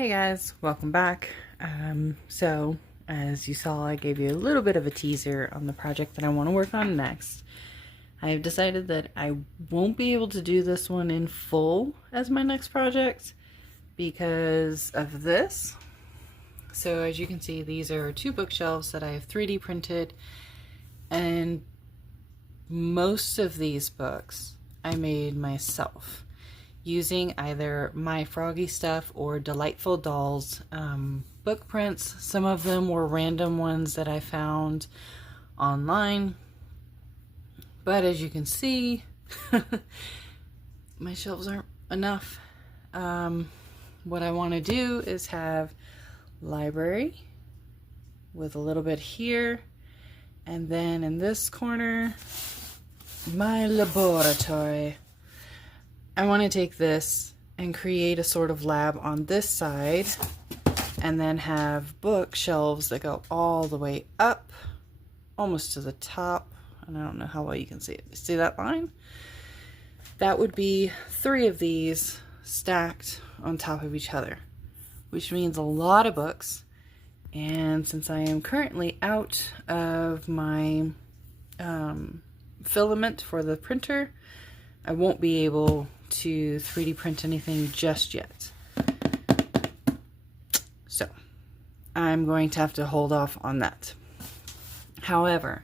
Hey guys, welcome back. So as you saw, I gave you a little bit of a teaser on the project that I want to work on next. I've decided that I won't be able to do this one in full as my next project because of this. So as you can see, these are two bookshelves that I have 3D printed, and most of these books I made myself, using either My Froggy Stuff or Delightful Dolls book prints. Some of them were random ones that I found online. But as you can see, my shelves aren't enough. What I want to do is have library with a little bit here, and then in this corner, my laboratory. I want to take this and create a sort of lab on this side, and then have bookshelves that go all the way up, almost to the top. And I don't know how well you can see it. See that line? That would be 3 of these stacked on top of each other, which means a lot of books. And since I am currently out of my filament for the printer, I won't be able to 3D print anything just yet. So I'm going to have to hold off on that. However,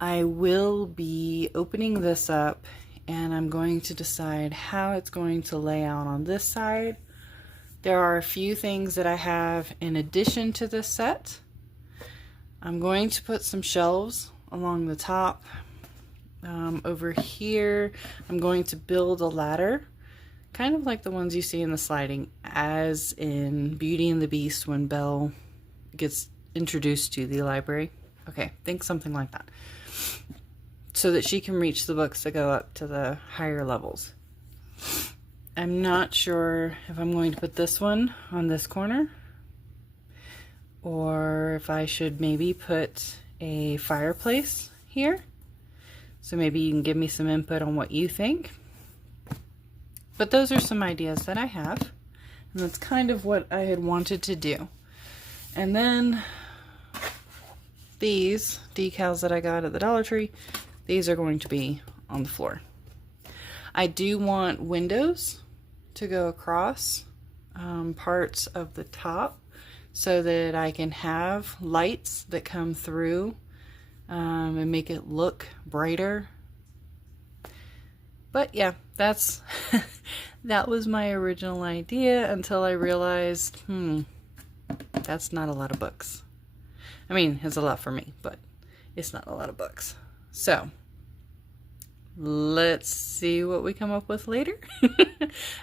I will be opening this up, and I'm going to decide how it's going to lay out on this side. There are a few things that I have in addition to this set. I'm going to put some shelves along the top. Over here, I'm going to build a ladder, kind of like the ones you see in the sliding, as in Beauty and the Beast when Belle gets introduced to the library. Okay, think something like that, so that she can reach the books that go up to the higher levels. I'm not sure if I'm going to put this one on this corner, or if I should maybe put a fireplace here. So maybe you can give me some input on what you think. But those are some ideas that I have, and that's kind of what I had wanted to do. And then these decals that I got at the Dollar Tree, these are going to be on the floor. I do want windows to go across parts of the top so that I can have lights that come through and make it look brighter. But yeah, that's that was my original idea until I realized, that's not a lot of books. I mean, it's a lot for me, but it's not a lot of books. So let's see what we come up with later.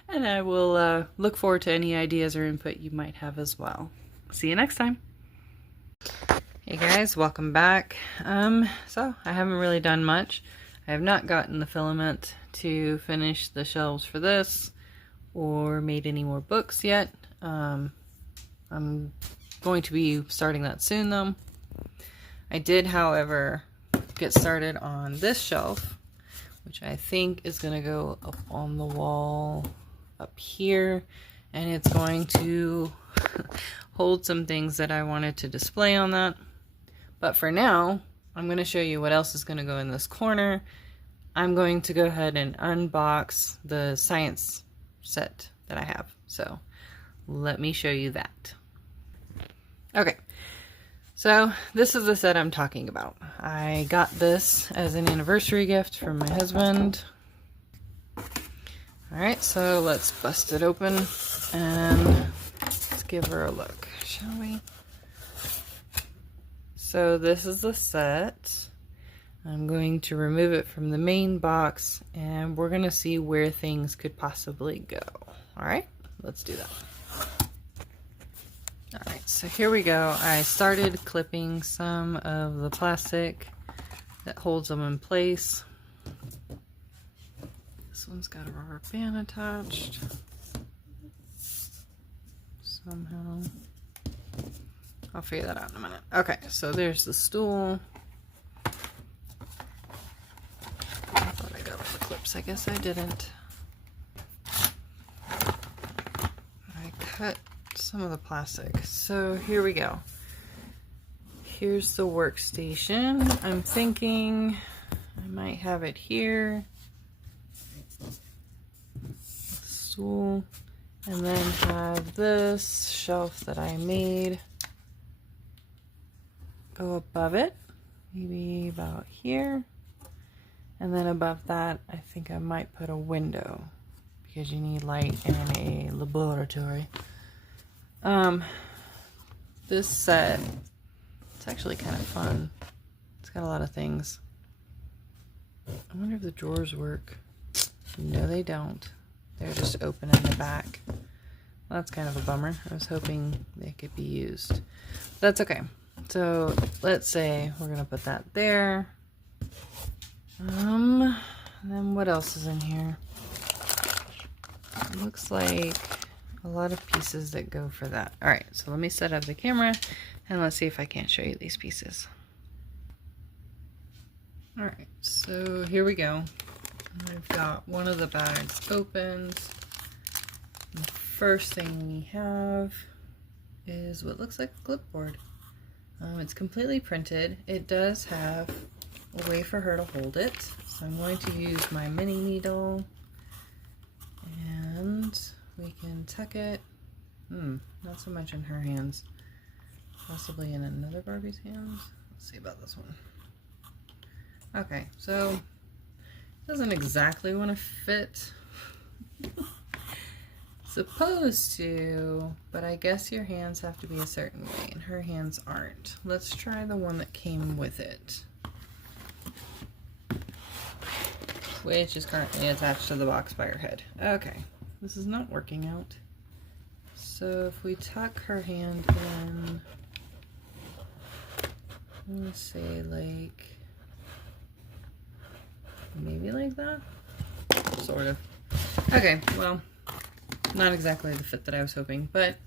And I will look forward to any ideas or input you might have as well. See you next time. Hey guys, welcome back. So I haven't really done much. I have not gotten the filament to finish the shelves for this or made any more books yet. I'm going to be starting that soon though. I did, however, get started on this shelf, which I think is going to go up on the wall up here, and it's going to hold some things that I wanted to display on that. But for now, I'm going to show you what else is going to go in this corner. I'm going to go ahead and unbox the science set that I have. So let me show you that. Okay, so this is the set I'm talking about. I got this as an anniversary gift from my husband. Alright, so let's bust it open and let's give her a look, shall we? So this is the set. I'm going to remove it from the main box, and we're going to see where things could possibly go. Alright, let's do that. Alright, so here we go. I started clipping some of the plastic that holds them in place. This one's got a rubber band attached somehow. I'll figure that out in a minute. Okay, so there's the stool. I thought I got all the clips. I guess I didn't. I cut some of the plastic. So here we go. Here's the workstation. I'm thinking I might have it here. Stool. And then have this shelf that I made go above it. Maybe about here. And then above that, I think I might put a window because you need light in a laboratory. This set, it's actually kind of fun. It's got a lot of things. I wonder if the drawers work. No, they don't. They're just open in the back. Well, that's kind of a bummer. I was hoping they could be used. That's okay. So let's say we're gonna put that there. And then what else is in here? It looks like a lot of pieces that go for that. All right, so let me set up the camera and let's see if I can't show you these pieces. All right, so here we go. I've got one of the bags opened. The first thing we have is what looks like a clipboard. It's completely printed. It does have a way for her to hold it. So I'm going to use my mini needle and we can tuck it. Not so much in her hands. Possibly in another Barbie's hands. Let's see about this one. Okay, so it doesn't exactly want to fit. Supposed to, but I guess your hands have to be a certain way and her hands aren't. Let's try the one that came with it, which is currently attached to the box by her head. Okay, this is not working out. So if we tuck her hand in, let's say like, maybe like that? Sort of. Okay, well, not exactly the fit that I was hoping, but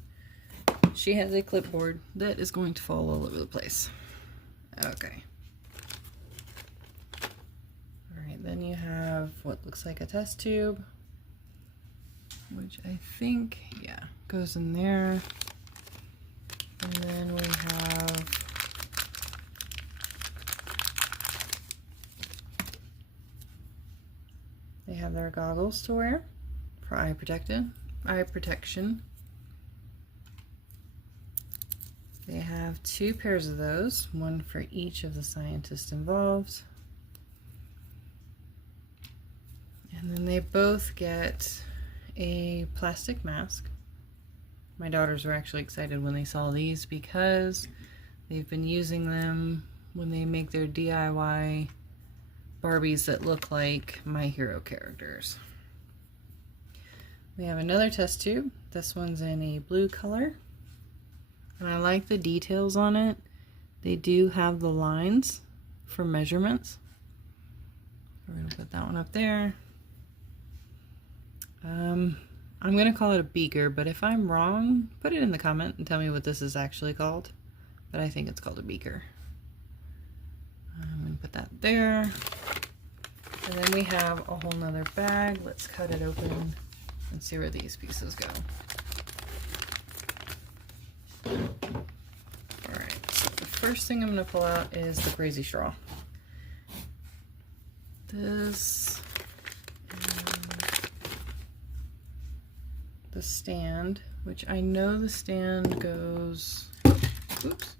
she has a clipboard that is going to fall all over the place. Okay. Alright, then you have what looks like a test tube, which I think, yeah, goes in there. And then we have they have their goggles to wear for eye protection. They have 2 pairs of those, one for each of the scientists involved. And then they both get a plastic mask. My daughters were actually excited when they saw these because they've been using them when they make their DIY Barbies that look like My Hero characters. We have another test tube. This one's in a blue color. And I like the details on it. They do have the lines for measurements. We're going to put that one up there. I'm going to call it a beaker, but if I'm wrong, put it in the comment and tell me what this is actually called. But I think it's called a beaker. I'm going to put that there. And then we have a whole nother bag. Let's cut it open and see where these pieces go. Alright, so the first thing I'm going to pull out is the crazy straw. This is the stand, which I know the stand goes, oops,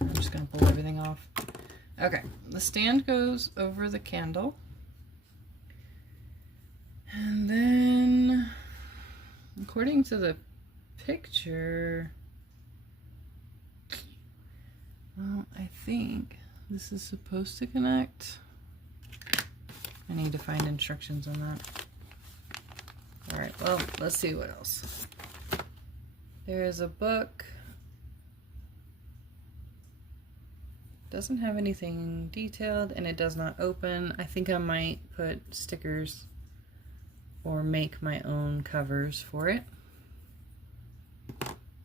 I'm just going to pull everything off. Okay, the stand goes over the candle. And then, according to the picture, well, I think this is supposed to connect. I need to find instructions on that. Alright, well, let's see what else. There is a book. Doesn't have anything detailed and it does not open. I think I might put stickers or make my own covers for it.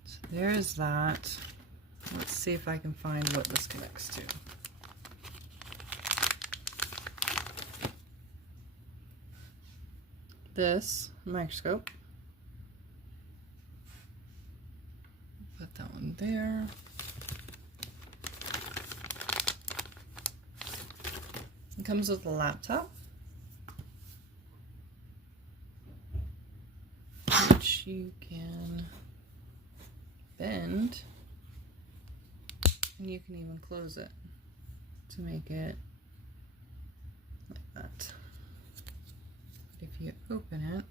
So there's that. Let's see if I can find what this connects to. This microscope put that one there. It comes with a laptop, which you can bend, and you can even close it to make it like that. But if you open it,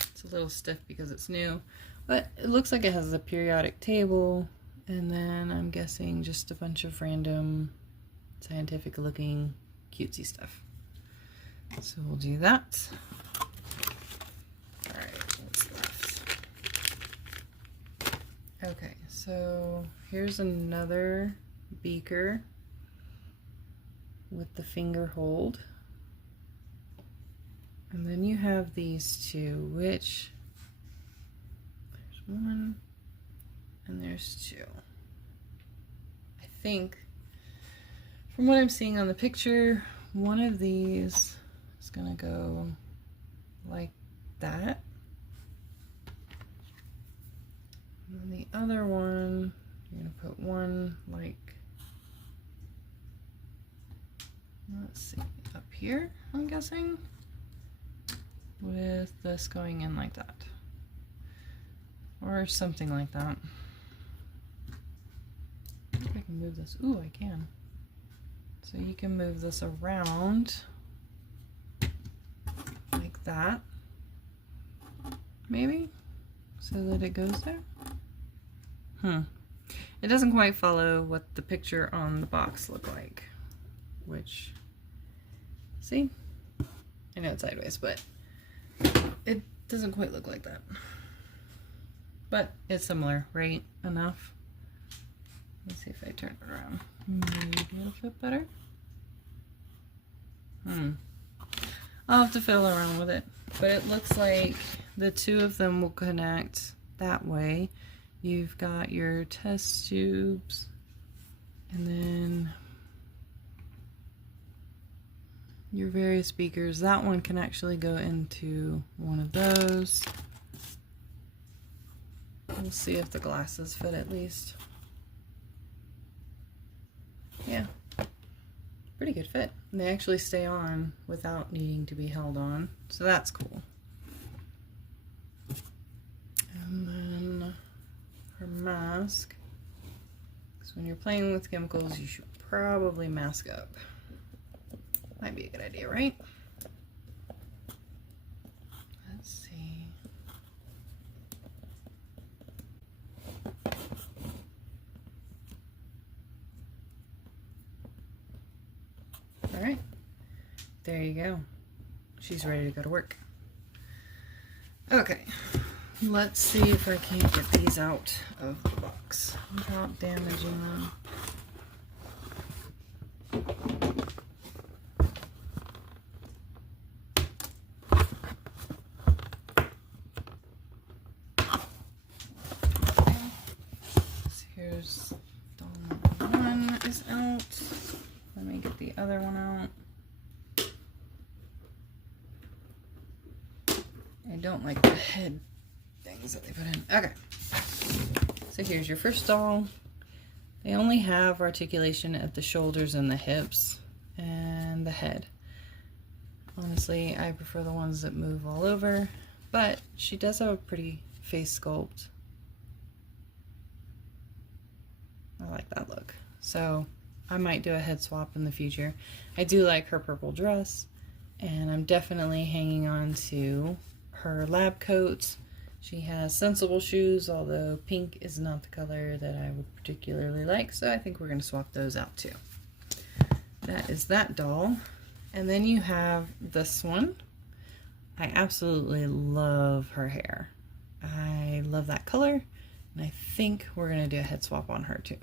it's a little stiff because it's new, but it looks like it has a periodic table, and then I'm guessing just a bunch of random scientific looking cutesy stuff. So we'll do that. Alright, what's left? Okay, so here's another beaker with the finger hold. And then you have these two, which there's one and there's two. I think from what I'm seeing on the picture, one of these is gonna go like that. And then the other one, you're gonna put one like, let's see, up here, I'm guessing, with this going in like that. Or something like that. I think I can move this. Ooh, I can. So you can move this around like that, maybe, so that it goes there. It doesn't quite follow what the picture on the box looked like, which, see? I know it's sideways, but it doesn't quite look like that. But it's similar, right? Enough. Let's see if I turn it around. Maybe it'll fit better. I'll have to fiddle around with it. But it looks like the two of them will connect that way. You've got your test tubes, and then your various beakers. That one can actually go into one of those. We'll see if the glasses fit at least. Yeah, pretty good fit. And they actually stay on without needing to be held on, so that's cool. And then her mask, because when you're playing with chemicals, you should probably mask up. Might be a good idea, right? Let's see. All right, there you go. She's ready to go to work. Okay, let's see if I can't get these out of the box without damaging them. So here's doll number 1 is out. Let me get the other one out. I don't like the head things that they put in. Okay. So here's your first doll. They only have articulation at the shoulders and the hips and the head. Honestly, I prefer the ones that move all over, but she does have a pretty face sculpt. I like that look. So I might do a head swap in the future. I do like her purple dress, and I'm definitely hanging on to her lab coat. She has sensible shoes, although pink is not the color that I would particularly like, so I think we're going to swap those out too. That is that doll. And then you have this one. I absolutely love her hair. I love that color, and I think we're going to do a head swap on her too.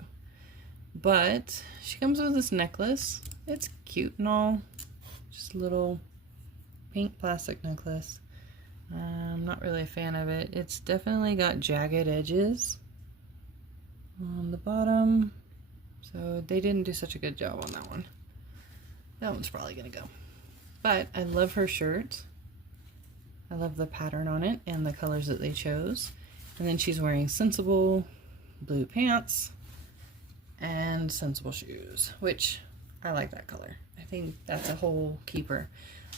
But she comes with this necklace. It's cute and all. Just a little pink plastic necklace. I'm not really a fan of it. It's definitely got jagged edges on the bottom. So they didn't do such a good job on that one. That one's probably gonna go. But I love her shirt. I love the pattern on it and the colors that they chose. And then she's wearing Sensible blue pants and Sensible shoes, which I like that color. I think that's a whole keeper.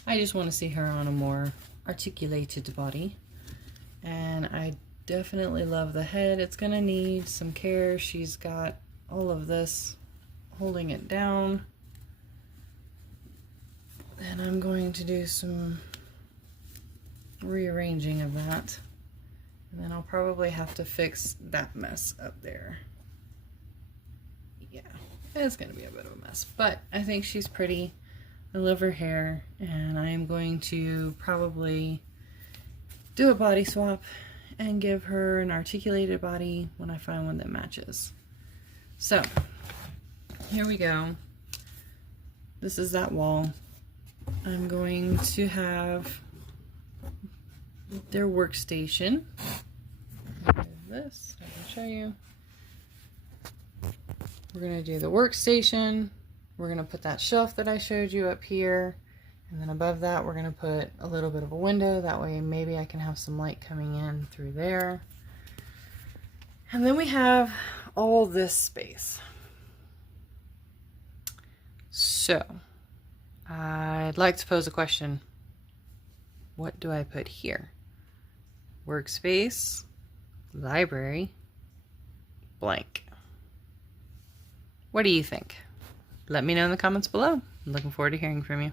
I just want to see her on a more articulated body. And I definitely love the head. It's gonna need some care. She's got all of this holding it down. And I'm going to do some rearranging of that. And then I'll probably have to fix that mess up there. Yeah, it's gonna be a bit of a mess, but I think she's pretty. I love her hair, and I am going to probably do a body swap and give her an articulated body when I find one that matches. So here we go. This is that wall. I'm going to have their workstation. This, I can show you. We're going to do the workstation. We're going to put that shelf that I showed you up here. And then above that, we're going to put a little bit of a window. That way maybe I can have some light coming in through there. And then we have all this space. So, I'd like to pose a question. What do I put here? Workspace, library, blank. What do you think? Let me know in the comments below. I'm looking forward to hearing from you.